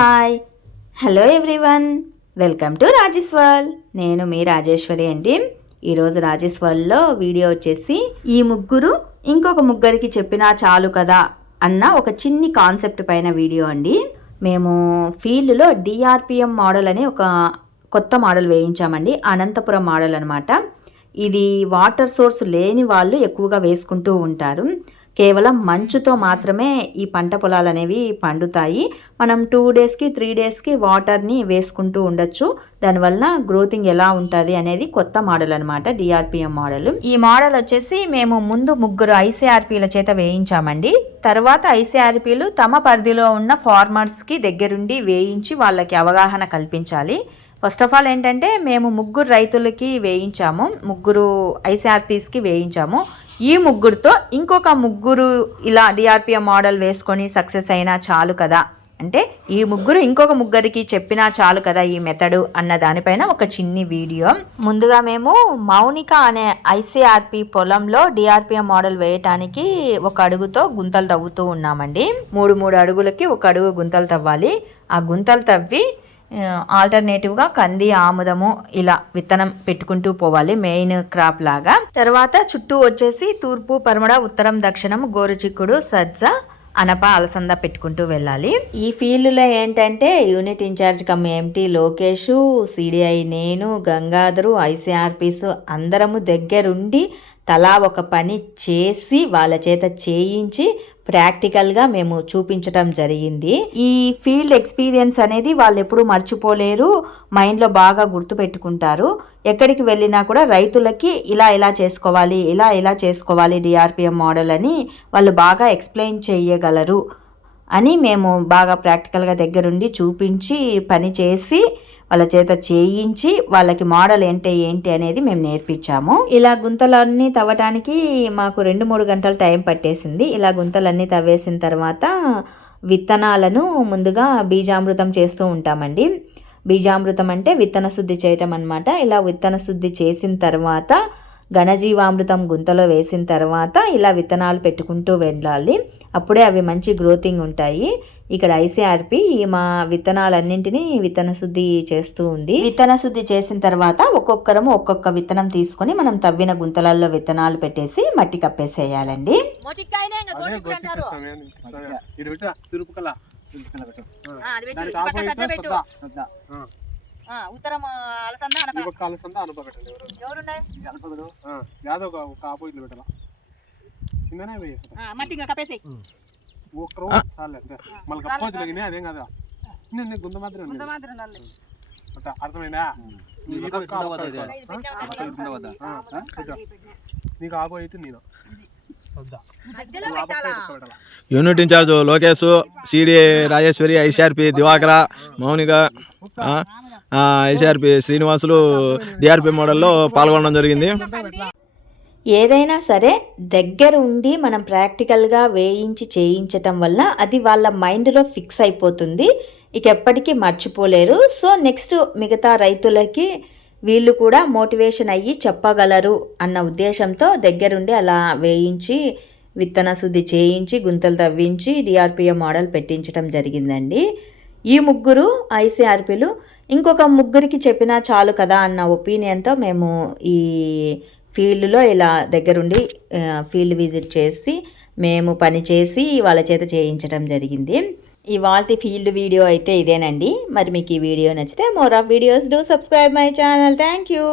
Hi. Hello everyone. Welcome to Rajeshwar నేను మీ రాజేశ్వరి అండి. ఈరోజు రాజేశ్వర్లో వీడియో వచ్చేసి ఈ ముగ్గురు ఇంకొక ముగ్గురికి చెప్పినా చాలు కదా అన్న ఒక చిన్ని కాన్సెప్ట్ పైన వీడియో అండి. మేము ఫీల్డ్లో డిఆర్పిఎం మోడల్ అనే ఒక కొత్త మోడల్ వేయించామండి. అనంతపురం మోడల్ అనమాట ఇది వాటర్ సోర్స్ లేని వాళ్ళు ఎక్కువగా వేసుకుంటూ ఉంటారు. కేవలం మంచుతో మాత్రమే ఈ పంట పొలాలు అనేవి పండుతాయి. మనం టూ డేస్కి త్రీ డేస్కి వాటర్ని వేసుకుంటూ ఉండొచ్చు. దానివల్ల గ్రోతింగ్ ఎలా ఉంటుంది అనేది కొత్త మోడల్ అనమాట డిఆర్పిఎం మోడల్ ఈ మోడల్ వచ్చేసి మేము ముందు ముగ్గురు ఐసీఆర్పీల చేత వేయించామండి. తర్వాత ఐసీఆర్పీలు తమ పరిధిలో ఉన్న ఫార్మర్స్కి దగ్గరుండి వేయించి వాళ్ళకి అవగాహన కల్పించాలి. ఫస్ట్ ఆఫ్ ఆల్ ఏంటంటే మేము ముగ్గురు రైతులకి వేయించాము. ముగ్గురు ఐసీఆర్పీస్కి వేయించాము. ఈ ముగ్గురుతో ఇంకొక ముగ్గురు ఇలా డిఆర్పిఎం మోడల్ వేసుకొని సక్సెస్ అయినా చాలు కదా. అంటే ఈ ముగ్గురు ఇంకొక ముగ్గురికి చెప్పినా చాలు కదా ఈ మెథడు అన్న దానిపైన ఒక చిన్ని వీడియో. ముందుగా మేము మౌనిక అనే ఐసీఆర్పి పొలంలో డిఆర్పిఎం మోడల్ వేయటానికి ఒక అడుగుతో గుంతలు తవ్వుతూ ఉన్నామండి. మూడు మూడు అడుగులకి ఒక అడుగు గుంతలు తవ్వాలి. ఆ గుంతలు తవ్వి ఆల్టర్నేటివ్గా కంది ఆముదము ఇలా విత్తనం పెట్టుకుంటూ పోవాలి మెయిన్ క్రాప్ లాగా. తర్వాత చుట్టూ వచ్చేసి తూర్పు పరమడ ఉత్తరం దక్షిణం గోరుచిక్కుడు సజ్జ అనప అలసంద పెట్టుకుంటూ వెళ్ళాలి. ఈ ఫీల్డ్లో ఏంటంటే unit in charge cum MT Lokesh CDI నేను గంగాధరు ఐసీఆర్పీస్ అందరము దగ్గరుండి తలా ఒక పని చేసి వాళ్ళ చేత చేయించి ప్రాక్టికల్గా మేము చూపించటం జరిగింది. ఈ ఫీల్డ్ ఎక్స్పీరియన్స్ అనేది వాళ్ళు ఎప్పుడూ మర్చిపోలేరు. మైండ్లో బాగా గుర్తుపెట్టుకుంటారు ఎక్కడికి వెళ్ళినా కూడా రైతులకి ఇలా ఇలా చేసుకోవాలి ఇలా ఇలా చేసుకోవాలి డిఆర్పిఎం మోడల్ అని వాళ్ళు బాగా ఎక్స్ప్లెయిన్ చేయగలరు అని మేము బాగా ప్రాక్టికల్గా దగ్గరుండి చూపించి పని చేసి వాళ్ళ చేత చేయించి వాళ్ళకి మోడల్ ఏంటి ఏంటి అనేది మేము నేర్పించాము. ఇలా గుంతలన్నీ తవ్వటానికి మాకు రెండు మూడు గంటల టైం పట్టేసింది. ఇలా గుంతలన్నీ తవ్వేసిన తర్వాత విత్తనాలను ముందుగా బీజామృతం చేస్తూ ఉంటామండి. బీజామృతం అంటే విత్తన శుద్ధి చేయటం అనమాట ఇలా విత్తన శుద్ధి చేసిన తర్వాత ఘనజీవామృతం గుంతలో వేసిన తర్వాత ఇలా విత్తనాలు పెట్టుకుంటూ వెళ్ళాలి. అప్పుడే అవి మంచి గ్రోతింగ్ ఉంటాయి. ఇక్కడ ఐసీఆర్పి మా విత్తనాలన్నింటినీ విత్తన శుద్ధి చేస్తూ ఉంది. విత్తన శుద్ధి చేసిన తర్వాత ఒక్కొక్కరము ఒక్కొక్క విత్తనం తీసుకొని మనం తవ్విన గుంతలలో విత్తనాలు పెట్టేసి మట్టి కప్పేసేయాలండి. ఉత్తరం అలసంద అలసంద అనుకోకండి ఎవరున్నాయి? యాదో ఒక ఆపోజిట్లో పెట్టాలా? కిందనే పోయి మట్టి ఇంకా కప్పేసి ఒక్క రోజు చాలు అంతే. మళ్ళీ కప్పొచ్చు లేకనే అదేం కదా నేను గుంత మాత్రం ఉంది. మాత్రం అర్థమైందా? నీకు ఒక్క ఆకు పెట్టాలా? ఆ? కొంచెం. నీకు ఆకు అయితే నేను. Unit in charge Lokesh CD Rajeshwari ICRP Divakara Mounika ICRP Srinivasulu DRP మోడల్లో పాల్గొనడం జరిగింది. ఏదైనా సరే దగ్గర ఉండి మనం ప్రాక్టికల్గా వేయించి చేయించటం వల్ల అది వాళ్ళ మైండ్లో ఫిక్స్ అయిపోతుంది. ఇక ఎప్పటికీ మర్చిపోలేరు. సో నెక్స్ట్ మిగతా రైతులకి వీళ్ళు కూడా మోటివేషన్ అయ్యి చెప్పగలరు అన్న ఉద్దేశంతో దగ్గరుండి అలా వేయించి విత్తన శుద్ధి చేయించి గుంతలు తవ్వించి డిఆర్పిఏ మోడల్ పెట్టించడం జరిగిందండి. ఈ ముగ్గురు ఐసీఆర్పీలు ఇంకొక ముగ్గురికి చెప్పినా చాలు కదా అన్న ఒపీనియన్తో మేము ఈ ఫీల్డ్లో ఇలా దగ్గరుండి ఫీల్డ్ విజిట్ చేసి మేము పని చేసి వాళ్ళ చేత చేయించడం జరిగింది. ఇవాళ ఫీల్డ్ వీడియో అయితే ఇదేనండి. మరి మీకు ఈ వీడియో నచ్చితే more of videos do subscribe my channel. Thank you